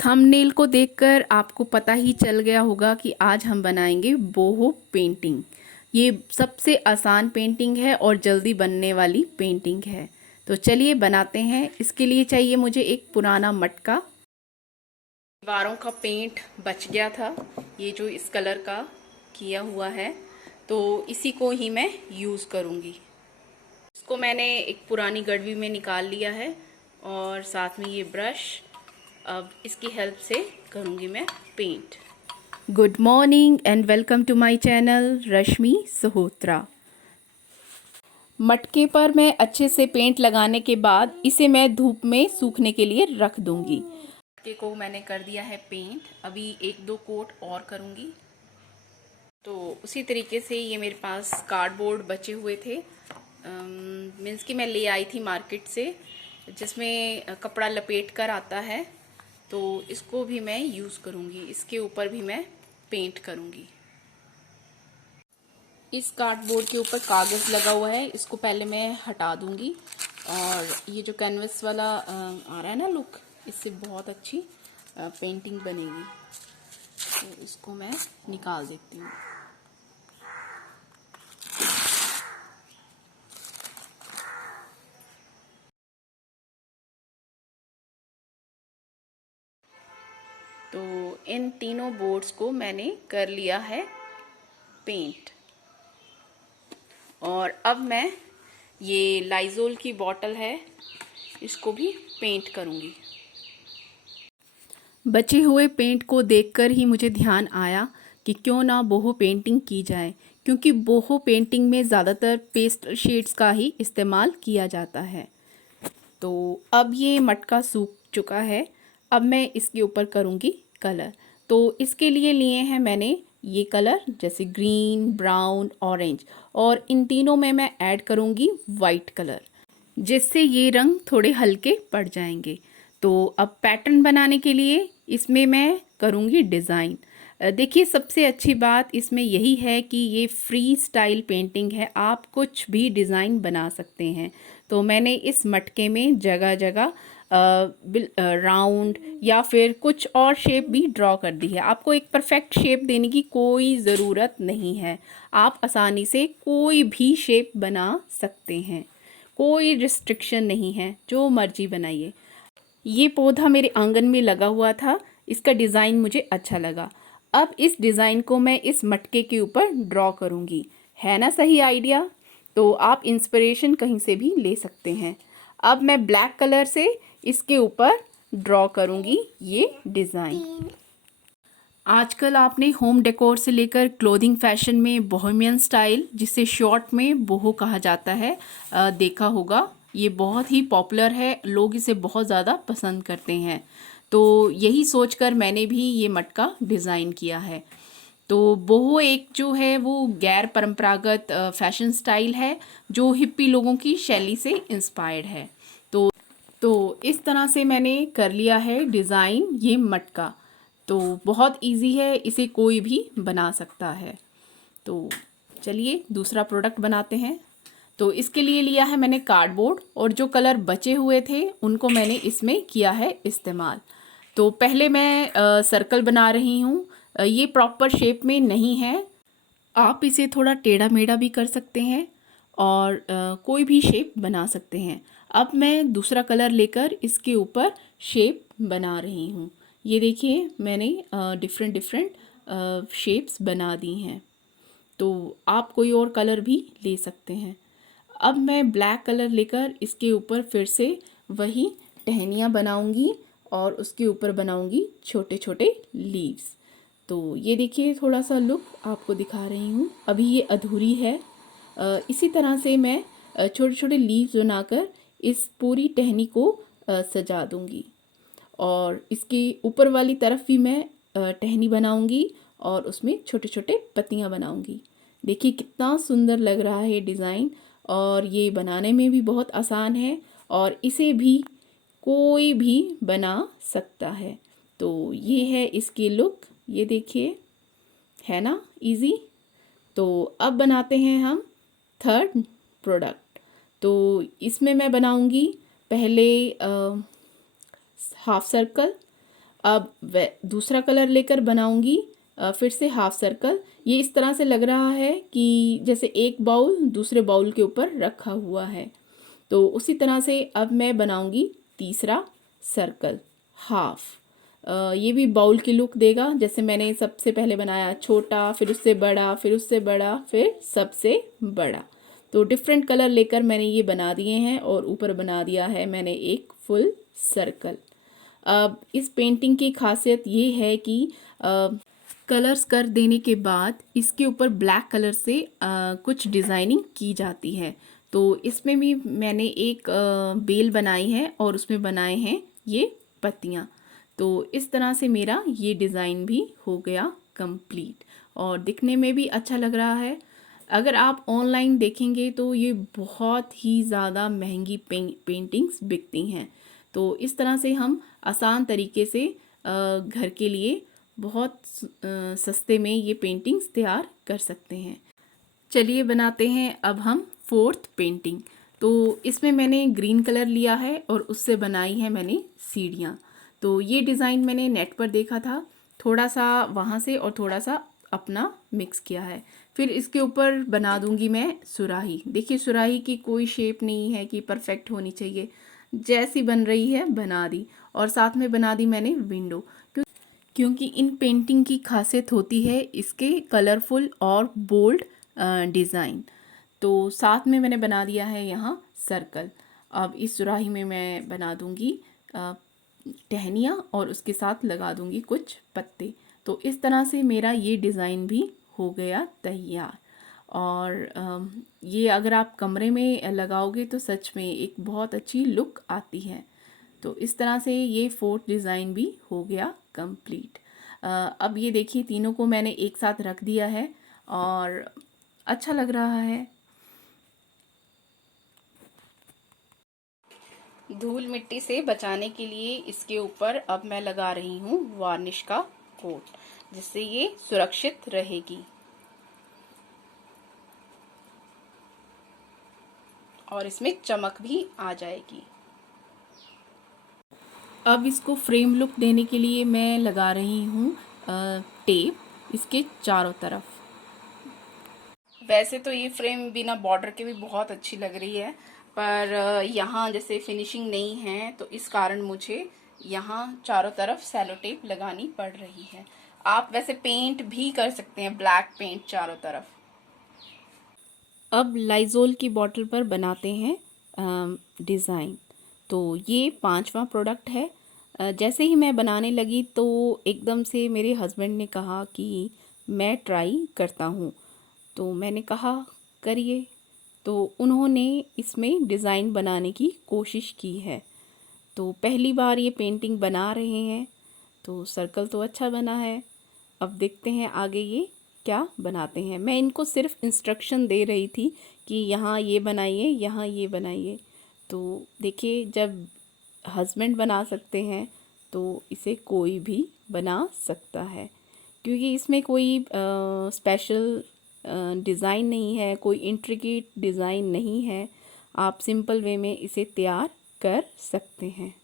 Thumbnail को देखकर आपको पता ही चल गया होगा कि आज हम बनाएंगे बोहो पेंटिंग। ये सबसे आसान पेंटिंग है और जल्दी बनने वाली पेंटिंग है। तो चलिए बनाते हैं। इसके लिए चाहिए मुझे एक पुराना मटका। दीवारों का पेंट बच गया था, ये जो इस कलर का किया हुआ है, तो इसी को ही मैं यूज़ करूँगी। इसको मैंने एक पुरानी गड़वी में निकाल लिया है और साथ में ये ब्रश। अब इसकी हेल्प से करूँगी मैं paint. Good morning and welcome to my channel Rashmi Sahotra. मटके पर मैं अच्छे से पेंट लगाने के बाद इसे मैं धूप में सूखने के लिए रख दूँगी। मटके को मैंने कर दिया है पेंट, अभी एक दो कोट और करूँगी। तो उसी तरीके से ये मेरे पास कार्डबोर्ड बचे हुए थे, मीन्स कि मैं ले आई थी मार्केट से, जिसमें कपड़ा लपेट कर आता है। तो इसको भी मैं यूज़ करूँगी, इसके ऊपर भी मैं पेंट करूँगी। इस कार्डबोर्ड के ऊपर कागज़ लगा हुआ है, इसको पहले मैं हटा दूँगी। और ये जो कैनवस वाला आ रहा है ना लुक, इससे बहुत अच्छी पेंटिंग बनेगी। तो इसको मैं निकाल देती हूँ। तो इन तीनों बोर्ड्स को मैंने कर लिया है पेंट। और अब मैं ये लाइज़ोल की बॉटल है, इसको भी पेंट करूँगी। बचे हुए पेंट को देखकर ही मुझे ध्यान आया कि क्यों ना बोहो पेंटिंग की जाए, क्योंकि बोहो पेंटिंग में ज़्यादातर पेस्टल शेड्स का ही इस्तेमाल किया जाता है। तो अब ये मटका सूख चुका है, अब मैं इसके ऊपर करूँगी कलर। तो इसके लिए लिए हैं मैंने ये कलर, जैसे ग्रीन, ब्राउन, ऑरेंज, और इन तीनों में मैं ऐड करूँगी वाइट कलर, जिससे ये रंग थोड़े हल्के पड़ जाएंगे। तो अब पैटर्न बनाने के लिए इसमें मैं करूँगी डिज़ाइन। देखिए, सबसे अच्छी बात इसमें यही है कि ये फ्री स्टाइल पेंटिंग है, आप कुछ भी डिज़ाइन बना सकते हैं। तो मैंने इस मटके में जगह जगह राउंड या फिर कुछ और शेप भी ड्रॉ कर दी है। आपको एक परफेक्ट शेप देने की कोई ज़रूरत नहीं है, आप आसानी से कोई भी शेप बना सकते हैं, कोई रिस्ट्रिक्शन नहीं है, जो मर्जी बनाइए। ये पौधा मेरे आंगन में लगा हुआ था, इसका डिज़ाइन मुझे अच्छा लगा। अब इस डिज़ाइन को मैं इस मटके के ऊपर ड्रॉ करूँगी। है ना सही आइडिया? तो आप इंस्पिरेशन कहीं से भी ले सकते हैं। अब मैं ब्लैक कलर से इसके ऊपर ड्रॉ करूँगी ये डिज़ाइन। आजकल आपने होम डेकोर से लेकर क्लोथिंग फैशन में बोहेमियन स्टाइल, जिसे शॉर्ट में बोहो कहा जाता है, देखा होगा। ये बहुत ही पॉपुलर है, लोग इसे बहुत ज़्यादा पसंद करते हैं। तो यही सोचकर मैंने भी ये मटका डिज़ाइन किया है। तो बोहो एक जो है वो गैर परंपरागत फैशन स्टाइल है, जो हिप्पी लोगों की शैली से इंस्पायर्ड है। तो इस तरह से मैंने कर लिया है डिज़ाइन ये मटका। तो बहुत इजी है, इसे कोई भी बना सकता है। तो चलिए दूसरा प्रोडक्ट बनाते हैं। तो इसके लिए लिया है मैंने कार्डबोर्ड, और जो कलर बचे हुए थे उनको मैंने इसमें किया है इस्तेमाल। तो पहले मैं सर्कल बना रही हूँ। ये प्रॉपर शेप में नहीं है, आप इसे थोड़ा टेढ़ा मेढ़ा भी कर सकते हैं और कोई भी शेप बना सकते हैं। अब मैं दूसरा कलर लेकर इसके ऊपर शेप बना रही हूँ। ये देखिए, मैंने डिफरेंट डिफरेंट शेप्स बना दी हैं। तो आप कोई और कलर भी ले सकते हैं। अब मैं ब्लैक कलर लेकर इसके ऊपर फिर से वही टहनियाँ बनाऊंगी और उसके ऊपर बनाऊंगी छोटे छोटे लीव्स। तो ये देखिए, थोड़ा सा लुक आपको दिखा रही हूँ, अभी ये अधूरी है। इसी तरह से मैं छोटे छोटे लीव्स बनाकर इस पूरी टहनी को सजा दूंगी। और इसकी ऊपर वाली तरफ भी मैं टहनी बनाऊंगी और उसमें छोटे छोटे पत्तियां बनाऊंगी। देखिए कितना सुंदर लग रहा है डिज़ाइन, और ये बनाने में भी बहुत आसान है, और इसे भी कोई भी बना सकता है। तो ये है इसकी लुक, ये देखिए, है ना इजी। तो अब बनाते हैं हम थर्ड प्रोडक्ट। तो इसमें मैं बनाऊंगी पहले हाफ सर्कल, अब दूसरा कलर लेकर बनाऊंगी फिर से हाफ सर्कल। ये इस तरह से लग रहा है कि जैसे एक बाउल दूसरे बाउल के ऊपर रखा हुआ है। तो उसी तरह से अब मैं बनाऊंगी तीसरा सर्कल हाफ। ये भी बाउल की लुक देगा। जैसे मैंने सबसे पहले बनाया छोटा, फिर उससे बड़ा, फिर उससे बड़ा, फिर सबसे बड़ा। तो डिफरेंट कलर लेकर मैंने ये बना दिए हैं और ऊपर बना दिया है मैंने एक फुल सर्कल। अब इस पेंटिंग की खासियत ये है कि कलर्स कर देने के बाद इसके ऊपर ब्लैक कलर से कुछ डिज़ाइनिंग की जाती है। तो इसमें भी मैंने एक बेल बनाई है और उसमें बनाए हैं ये पत्तियाँ। तो इस तरह से मेरा ये डिज़ाइन भी हो गया कंप्लीट और दिखने में भी अच्छा लग रहा है। अगर आप ऑनलाइन देखेंगे तो ये बहुत ही ज़्यादा महंगी पेंटिंग्स बिकती हैं। तो इस तरह से हम आसान तरीके से घर के लिए बहुत सस्ते में ये पेंटिंग्स तैयार कर सकते हैं। चलिए बनाते हैं अब हम फोर्थ पेंटिंग। तो इसमें मैंने ग्रीन कलर लिया है और उससे बनाई है मैंने सीढ़ियाँ। तो ये डिज़ाइन मैंने नेट पर देखा था, थोड़ा सा वहाँ से और थोड़ा सा अपना मिक्स किया है। फिर इसके ऊपर बना दूंगी मैं सुराही। देखिए सुराही की कोई शेप नहीं है कि परफेक्ट होनी चाहिए, जैसी बन रही है बना दी। और साथ में बना दी मैंने विंडो, क्योंकि इन पेंटिंग की खासियत होती है इसके कलरफुल और बोल्ड डिज़ाइन। तो साथ में मैंने बना दिया है यहाँ सर्कल। अब इस सुराही में मैं बना दूँगी टहनियाँ और उसके साथ लगा दूँगी कुछ पत्ते। तो इस तरह से मेरा ये डिज़ाइन भी हो गया तैयार। और ये अगर आप कमरे में लगाओगे तो सच में एक बहुत अच्छी लुक आती है। तो इस तरह से ये फोर्थ डिज़ाइन भी हो गया कंप्लीट। अब ये देखिए तीनों को मैंने एक साथ रख दिया है और अच्छा लग रहा है। धूल मिट्टी से बचाने के लिए इसके ऊपर अब मैं लगा रही हूँ वार्निश का कोट, जिससे ये सुरक्षित रहेगी और इसमें चमक भी आ जाएगी। अब इसको फ्रेम लुक देने के लिए मैं लगा रही हूँ टेप इसके चारों तरफ। वैसे तो ये फ्रेम बिना बॉर्डर के भी बहुत अच्छी लग रही है, पर यहाँ जैसे फिनिशिंग नहीं है तो इस कारण मुझे यहाँ चारों तरफ सेलो टेप लगानी पड़ रही है। आप वैसे पेंट भी कर सकते हैं, ब्लैक पेंट चारों तरफ। अब लाइजोल की बॉटल पर बनाते हैं डिज़ाइन। तो ये पांचवा प्रोडक्ट है। जैसे ही मैं बनाने लगी तो एकदम से मेरे हस्बैंड ने कहा कि मैं ट्राई करता हूँ। तो मैंने कहा करिए। तो उन्होंने इसमें डिज़ाइन बनाने की कोशिश की है। तो पहली बार ये पेंटिंग बना रहे हैं। तो सर्कल तो अच्छा बना है। अब देखते हैं आगे ये क्या बनाते हैं। मैं इनको सिर्फ इंस्ट्रक्शन दे रही थी कि यहाँ ये बनाइए, यहाँ ये बनाइए। तो देखिए जब हस्बैंड बना सकते हैं तो इसे कोई भी बना सकता है, क्योंकि इसमें कोई स्पेशल डिज़ाइन नहीं है, कोई इंट्रिकेट डिज़ाइन नहीं है। आप सिंपल वे में इसे तैयार कर सकते हैं।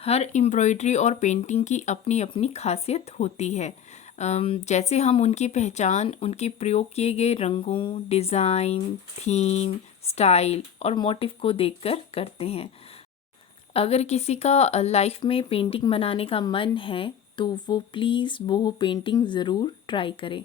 हर एम्ब्रॉयडरी और पेंटिंग की अपनी अपनी खासियत होती है। जैसे हम उनकी पहचान उनके प्रयोग किए गए रंगों, डिज़ाइन, थीम, स्टाइल और मोटिव को देखकर करते हैं। अगर किसी का लाइफ में पेंटिंग बनाने का मन है तो वो प्लीज़ वो पेंटिंग ज़रूर ट्राई करें,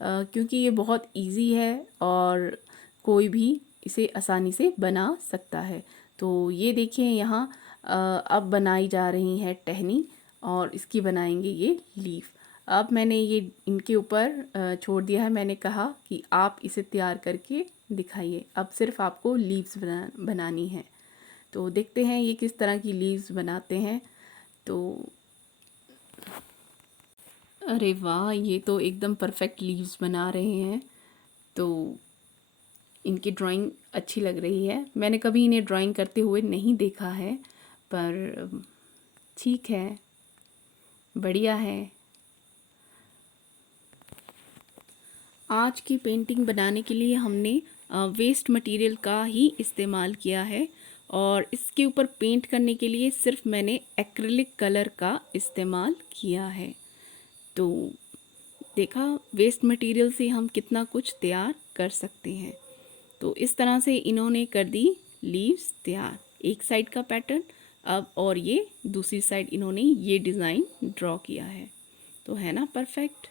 क्योंकि ये बहुत इजी है और कोई भी इसे आसानी से बना सकता है। तो ये देखिए यहाँ अब बनाई जा रही है टहनी और इसकी बनाएंगे ये लीफ। अब मैंने ये इनके ऊपर छोड़ दिया है। मैंने कहा कि आप इसे तैयार करके दिखाइए। अब सिर्फ आपको लीव्स बनानी है। तो देखते हैं ये किस तरह की लीव्स बनाते हैं। तो अरे वाह, ये तो एकदम परफेक्ट लीव्स बना रहे हैं। तो इनकी ड्राइंग अच्छी लग रही है। मैंने कभी इन्हें ड्राइंग करते हुए नहीं देखा है, पर ठीक है, बढ़िया है। आज की पेंटिंग बनाने के लिए हमने वेस्ट मटेरियल का ही इस्तेमाल किया है और इसके ऊपर पेंट करने के लिए सिर्फ मैंने एक्रिलिक कलर का इस्तेमाल किया है। तो देखा, वेस्ट मटेरियल से हम कितना कुछ तैयार कर सकते हैं। तो इस तरह से इन्होंने कर दी लीव्स तैयार, एक साइड का पैटर्न। अब और ये दूसरी साइड इन्होंने ये डिज़ाइन ड्रॉ किया है। तो है ना परफेक्ट।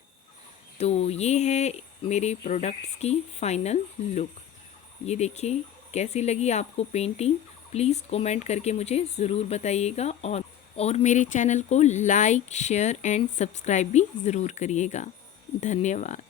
तो ये है मेरे प्रोडक्ट्स की फाइनल लुक। ये देखिए कैसी लगी आपको पेंटिंग, प्लीज़ कमेंट करके मुझे ज़रूर बताइएगा। और मेरे चैनल को लाइक, शेयर एंड सब्सक्राइब भी ज़रूर करिएगा। धन्यवाद।